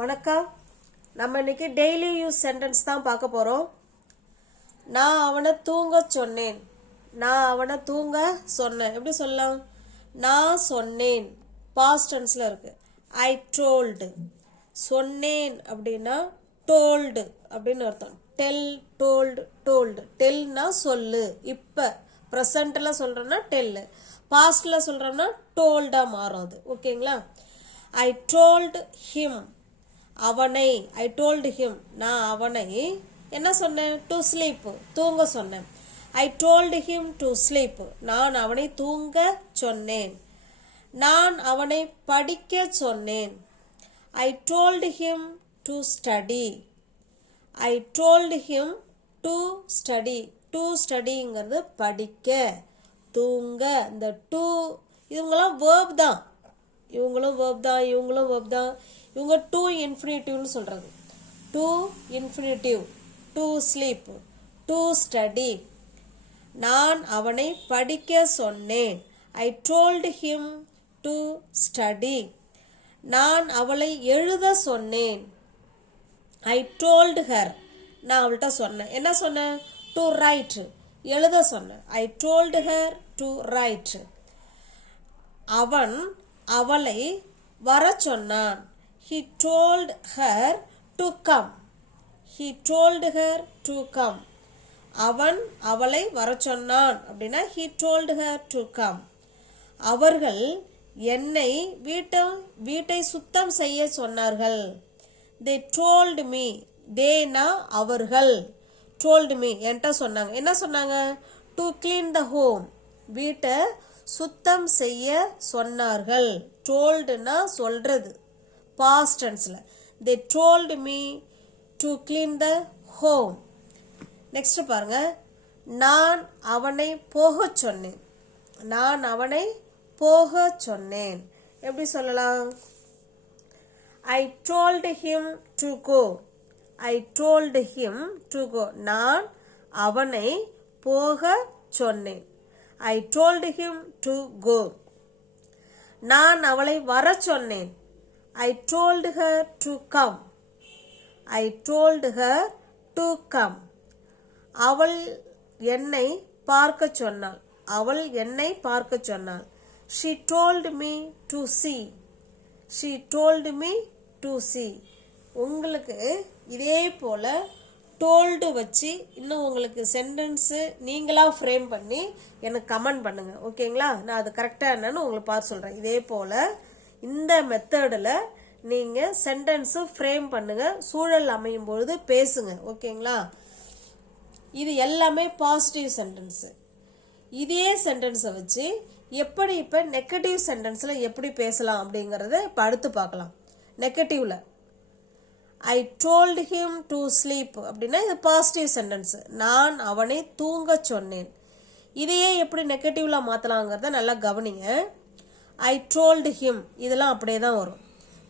வணக்கம். நம்ம இன்னைக்கு டெய்லி யூஸ் சென்டென்ஸ் தான் பார்க்க போகிறோம். நான் அவனை தூங்க சொன்னேன். நான் அவனை தூங்க சொன்னேன். எப்படி சொல்லலாம்? நான் சொன்னேன் பாஸ்ட் டென்ஸில் இருக்கு. ஐ டோல்டு. சொன்னேன் அப்படின்னா டோல்டு அப்படின்னு அர்த்தம். Del, told, told. டெல்னா சொல்லு. இப்போ ப்ரெசண்ட்டில் சொல்கிறோன்னா டெல்லு, பாஸ்டில் சொல்கிறோம்னா டோல்டாக மாறும் அது. ஓகேங்களா? I told him. அவனை, ஐ டோல்டு ஹிம், நான் அவனை என்ன சொன்னேன்? டு ஸ்லீப், தூங்க சொன்னேன். I told him to sleep, நான் அவனை தூங்க சொன்னேன். நான் அவனை படிக்க சொன்னேன். I told him to study. I told him to study. To ஸ்டடிங்கிறது படிக்க, தூங்க. இந்த டூ இவங்கெல்லாம் வேர்ப் தான். இவங்களும் வேர்ப் தான், இவங்களும் வேர்ப் தான். இவங்க டு இன்ஃபினிட்டிவ்னு சொல்கிறது. To infinitive. To sleep, to study. நான் அவனை படிக்க சொன்னேன். I told him to study. நான் அவளை எழுத சொன்னேன். I told her. நான் அவள்கிட்ட சொன்னேன். என்ன சொன்னேன்? டு ரைட், எழுத சொன்னேன். I told her to right. அவன் அவளை வர சொன்னான். He told her to come. He told her to come. அவன் அவளை வர சொன்னான் அப்படின்னா he told her to come. அவர்கள் என்னை வீட்டை சுத்தம் செய்ய சொன்னார்கள். They told me. Theyனா அவர்கள். Told me என்கிட்ட சொன்னாங்க. என்ன சொன்னாங்க? To clean the home. வீட்டை சுத்தம் செய்ய சொன்னார்கள். Toldனா சொல்றது, past tenseல. They told me to clean the home. Next பாருங்க. நான் அவனை போக சொன்னேன். நான் அவனை போக சொன்னேன். எப்படி சொல்லலாம்? I told him to go. I told him to go. நான் அவனை போக சொன்னேன். I told him to go. நான் அவளை வர சொன்னேன். I told her to come. I told her to come. அவள் என்னை பார்க்க சொன்னாள். அவள் என்னை பார்க்க சொன்னாள். She told me to see. She told me to see. உங்களுக்கு இதே போல டோல்டு வச்சு இன்னும் உங்களுக்கு சென்டென்ஸு நீங்களாக ஃப்ரேம் பண்ணி எனக்கு கமெண்ட் பண்ணுங்கள். ஓகேங்களா? நான் அது கரெக்டாக என்னன்னு உங்களுக்கு பார்த்து சொல்கிறேன். இதே போல் இந்த மெத்தடில் நீங்கள் சென்டென்ஸு ஃப்ரேம் பண்ணுங்கள். சூழல் அமையும் பொழுது பேசுங்க. ஓகேங்களா? இது எல்லாமே பாசிட்டிவ் சென்டென்ஸு. இதே சென்டென்ஸை வச்சு எப்படி இப்போ நெகட்டிவ் சென்டென்ஸில் எப்படி பேசலாம் அப்படிங்கிறத இப்போ அடுத்து பார்க்கலாம். நெகட்டிவில் I told him to sleep அப்படின்னா இது பாசிட்டிவ் சென்டென்ஸ். நான் அவனை தூங்க சொன்னேன். இதையே எப்படி நெகட்டிவ்ல மாற்றலாங்கிறத நல்லா கவனிங்க. ஐ டோல்டு ஹிம் இதெல்லாம் அப்படியே தான் வரும்.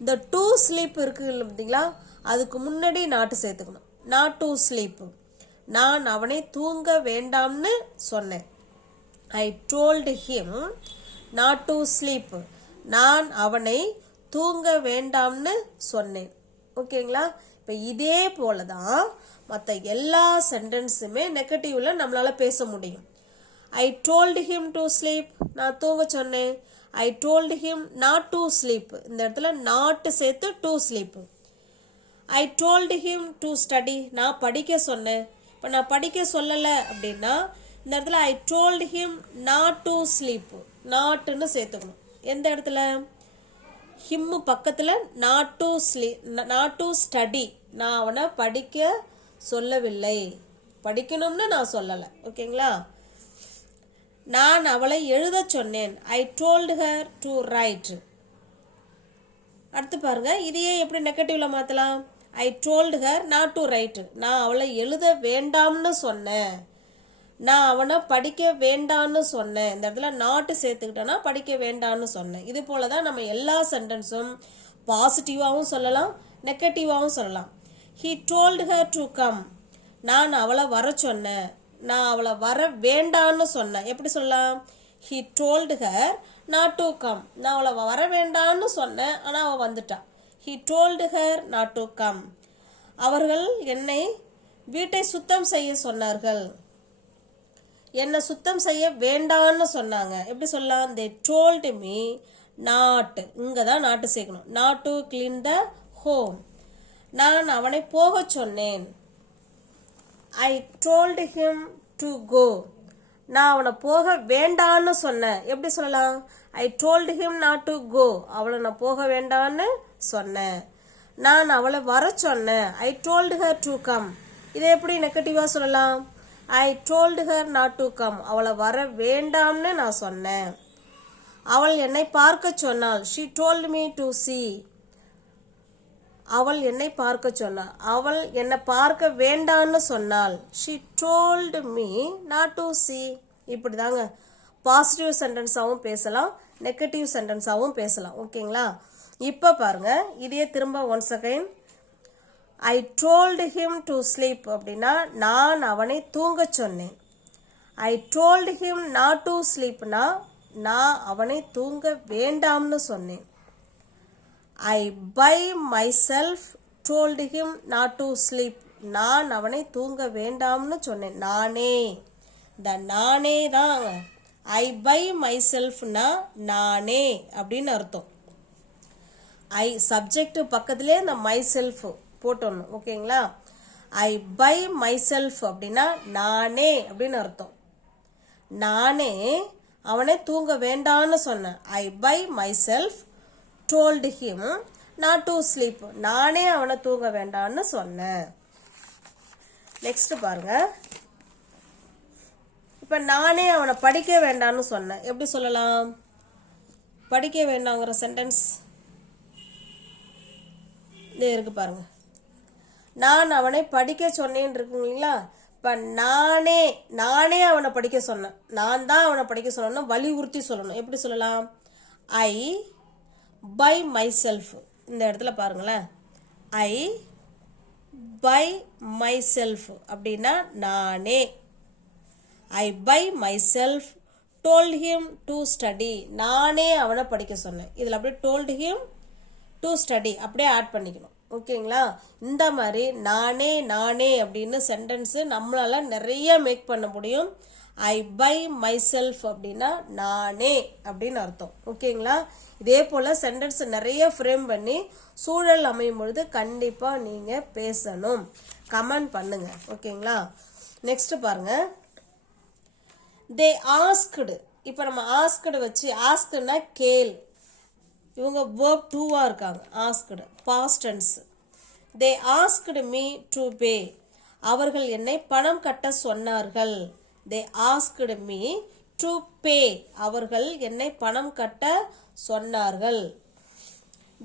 இந்த டு ஸ்லீப் இருக்கு பார்த்தீங்களா, அதுக்கு முன்னாடி நாட்டு சேர்த்துக்கணும். Not to sleep. நான் அவனை தூங்க வேண்டாம்னு சொன்னேன். I told him not to sleep. நான் அவனை தூங்க வேண்டாம்னு சொன்னேன். ஓகேங்களா? இப்போ இதே போல தான் மற்ற எல்லா சென்டென்ஸுமே நெகட்டிவில் நம்மளால் பேச முடியும். ஐ டோல்டு ஹிம் டு ஸ்லீப், நான் தூங்க சொன்னேன். I told him not to sleep, இந்த இடத்துல நாட்டு சேர்த்து to sleep. I told him to study, நான் படிக்க சொன்னேன். இப்போ நான் படிக்க சொல்லலை அப்படின்னா இந்த இடத்துல I told him not to sleep, நாட்டுன்னு சேர்த்துக்கணும். எந்த இடத்துல? ஹிம்மு பக்கத்தில் நாட் டு ஸ்டடி, நான் அவனை படிக்க சொல்லவில்லை, படிக்கணும்னு நான் சொல்லலை. ஓகேங்களா? நான் அவளை எழுத சொன்னேன். I told her to right. அடுத்து பாருங்க, இதையே எப்படி நெகட்டிவ்ல மாற்றலாம்? ஐ told her not to write, நான் அவளை எழுத வேண்டாம்னு சொன்னேன். நான் அவனை படிக்க வேண்டான்னு சொன்னேன். இந்த இடத்துல நாட்டு சேர்த்துக்கிட்டேன்னா படிக்க வேண்டான்னு சொன்னேன். இது போல தான் நம்ம எல்லா சென்டென்ஸும் பாசிட்டிவாகவும் சொல்லலாம், நெகட்டிவாகவும் சொல்லலாம். He told her to come, நான் அவளை வர சொன்னேன். நான் அவளை வர வேண்டான்னு சொன்னேன். எப்படி சொல்லலாம்? He told her not to come, நான் அவளை வர வேண்டான்னு சொன்னேன், ஆனால் அவள் வந்துட்டான். He told her not to come. அவர்கள் என்னை வீட்டை சுத்தம் செய்ய சொன்னார்கள். என்னை சுத்தம் செய்ய வேண்டான்னு சொன்னாங்க. எப்படி சொல்லலாம்? They told me not. இங்கே தான் நாட்டு சேர்க்கணும். Not to clean the home. நான் அவனை போக சொன்னேன். I told him to go. நான் அவனை போக வேண்டான்னு சொன்னேன். எப்படி சொல்லலாம்? I told him not to go. அவளை நான் போக வேண்டான்னு சொன்னேன். நான் அவளை வர சொன்னேன். I told her to come. இதை எப்படி நெகட்டிவாக சொல்லலாம்? I told her not to come. அவளை வர வேண்டாம்னு நான் சொன்னேன். அவள் என்னை பார்க்க சொன்னாள். She told me to see. அவள் என்னை பார்க்க சொன்னாள். அவள் என்னை பார்க்க வேண்டான்னு சொன்னாள். She told me not to see. இப்படி தாங்க பாசிட்டிவ் சென்டென்ஸாகவும் பேசலாம், நெகட்டிவ் சென்டென்ஸாகவும் பேசலாம். ஓகேங்களா? இப்போ பாருங்க, இதே திரும்ப once again. I told him to sleep அப்படின்னா நான் அவனை தூங்க சொன்னேன். I told him not to sleepனா நான் அவனை தூங்க வேண்டாம்னு சொன்னேன். I by myself told him not to sleep. நான் அவனை தூங்க வேண்டாம்னு சொன்னேன். நானே, இந்த நானே தான் I by myselfனா நானே அப்படின்னு அர்த்தம். I சப்ஜெக்ட் பக்கத்துலேயே இந்த myself போட்டோணும். ஓகேங்களா? I by myself அப்படின்னா நானே அப்படின்னு அர்த்தம். நானே அவனை தூங்க வேண்டான்னு சொன்னேன். I by myself told him not to sleep. நானே அவனை தூங்க வேண்டான்னு சொன்னேன். நெக்ஸ்ட் பாருங்க. இப்போ நானே அவனை படிக்க வேண்டான்னு சொன்னேன். எப்படி சொல்லலாம்? படிக்க வேண்டாங்கிற சென்டென்ஸ் இது இருக்கு பாருங்க. நான் அவனை படிக்க சொன்னேன்னு இருக்குங்க இல்லைங்களா? இப்போ நானே அவனை படிக்க சொன்னேன். நான் தான் அவனை படிக்க சொன்னேன்னா வலியுறுத்தி சொல்லணும். எப்படி சொல்லலாம்? I by myself. இந்த இடத்துல பாருங்களேன். I by myself அப்படின்னா நானே. I by myself told him to study. நானே அவனை படிக்க சொன்னேன். இதில் அப்படியே told him to study அப்படியே ஆட் பண்ணிக்கணும். ஓகேங்களா? இந்த மாதிரி நானே அப்படின்னு சென்டென்ஸு நம்மளால நிறைய மேக் பண்ண முடியும். I by myself அப்படின்னா நானே அப்படின்னு அர்த்தம். ஓகேங்களா? இதே போல் சென்டென்ஸ் நிறைய ஃப்ரேம் பண்ணி சூழல் அமையும் பொழுது கண்டிப்பாக நீங்கள் பேசணும். கமெண்ட் பண்ணுங்க. ஓகேங்களா? நெக்ஸ்ட் பாருங்க. தே ஆஸ்க்டு. இப்போ நம்ம ஆஸ்க்டு வச்சு, ஆஸ்க்டுனா கேள், இவங்க verb 2-ஆ இருக்காங்க. Asked past tense. They asked me to pay. அவர்கள் என்னை பணம் கட்ட சொன்னார்கள். They asked me to pay. அவர்கள் என்னை பணம் கட்ட சொன்னார்கள்.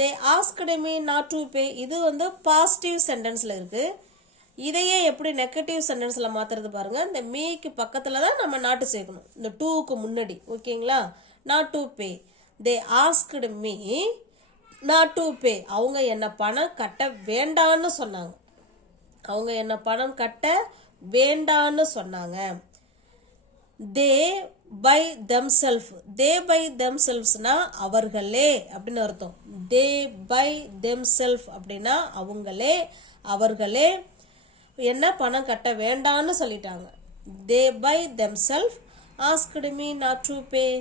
They asked me not to pay. இது வந்து பாசிட்டிவ் சென்டென்ஸில் இருக்குது. இதையே எப்படி நெகட்டிவ் சென்டென்ஸில் மாற்றுறது பாருங்கள். இந்த மீக்கு பக்கத்தில் தான் நம்ம நாட்டு சேர்க்கணும், இந்த டூக்கு முன்னாடி. ஓகேங்களா? Not to pay. They asked me not to பே. அவங்க என்னை பணம் கட்ட வேண்டான்னு சொன்னாங்க. அவங்க என்னை பணம் கட்ட வேண்டான்னு சொன்னாங்க. தே பை themselves. தே பை themselvesனா அவர்களே அப்படின்னு அர்த்தம். தே பை themselves அப்படின்னா அவர்களே என்ன பணம் கட்ட வேண்டான்னு சொல்லிட்டாங்க. தே by themselves asked me not to pay.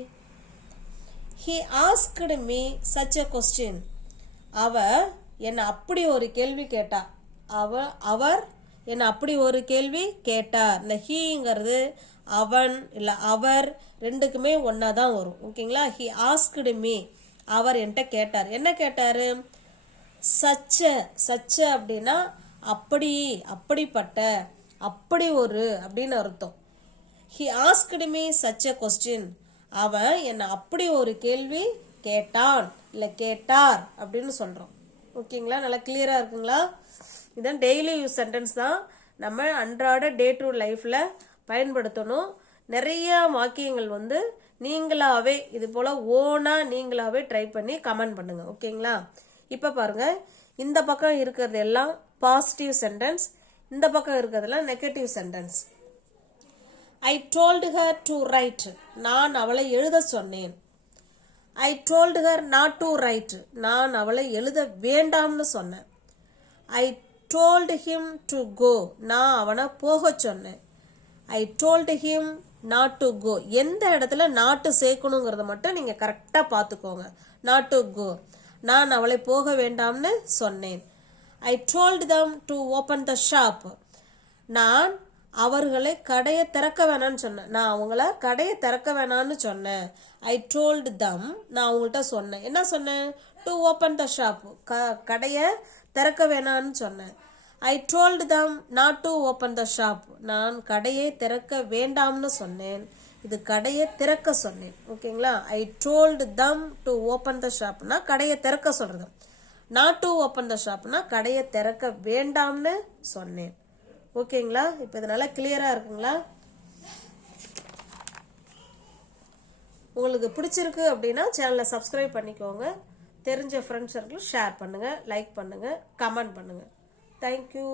He asked me such a question. அவர் என்னை அப்படி ஒரு கேள்வி கேட்டா. அவர் என்னை அப்படி ஒரு கேள்வி கேட்டார். இந்த ஹீங்கிறது அவன் இல்லை அவர் ரெண்டுக்குமே ஒன்றா தான் வரும். ஓகேங்களா? He asked me. அவர் என்கிட்ட கேட்டார். என்ன கேட்டார்? சச்ச அப்படின்னா அப்படிப்பட்ட, அப்படி ஒரு அப்படின்னு அர்த்தம். He asked me such a question. அவன் என்னை அப்படி ஒரு கேள்வி கேட்டான் இல்லை கேட்டார் அப்படின்னு சொல்கிறோம். ஓகேங்களா? நல்லா கிளியராக இருக்குங்களா? இதான் டெய்லி யூஸ் சென்டென்ஸ் தான் நம்ம அன்றாட டே டு லைஃப்பில் பயன்படுத்தணும். நிறைய வாக்கியங்கள் வந்து நீங்களாகவே இது போல் ஓனாக நீங்களாகவே ட்ரை பண்ணி கமெண்ட் பண்ணுங்கள். ஓகேங்களா? இப்போ பாருங்கள், இந்த பக்கம் இருக்கிறது எல்லாம் பாசிட்டிவ் சென்டென்ஸ், இந்த பக்கம் இருக்கிறதெல்லாம் negative sentence. I told her to write. நான் அவளை எழுத சொன்னேன். I told her not to write. நான் அவளை எழுத வேண்டாம்னு சொன்னேன். I told him to go. நான் அவனை போக சொன்னேன். I told him not to go. எந்த இடத்துல நாட்டு சேர்க்கணுங்கிறத மட்டும் நீங்க கரெக்டா பார்த்துக்கோங்க. Not to go. நான் அவளை போக வேண்டாம்னு சொன்னேன். I told them to open the shop. நான் அவர்களை கடையை திறக்க வேணான்னு சொன்னேன். நான் அவங்கள கடையை திறக்க வேணான்னு சொன்னேன். ஐ டோல்டு தம். நான் அவங்கள்ட்ட சொன்னேன். என்ன சொன்னேன்? To open the shop. கடையை திறக்க வேணான்னு சொன்னேன். I told them not to open the shop. நான் கடையை திறக்க வேண்டாம்னு சொன்னேன். இது கடையை திறக்க சொன்னேன். ஓகேங்களா? I told them to open the ஷாப்னா கடையை திறக்க சொல்றது. நாட் டு ஓப்பன் த ஷாப்னா கடையை திறக்க வேண்டாம்னு சொன்னேன். ஓகேங்களா? இப்போ இது நல்லா கிளியரா இருக்குங்களா? உங்களுக்கு பிடிச்சிருக்கு அப்படின்னா சேனலை சப்ஸ்கிரைப் பண்ணிக்கோங்க. தெரிஞ்ச ஃப்ரெண்ட்ஸ் சர்க்கிள் ஷேர் பண்ணுங்க, லைக் பண்ணுங்க, கமெண்ட் பண்ணுங்க. தேங்க்யூ.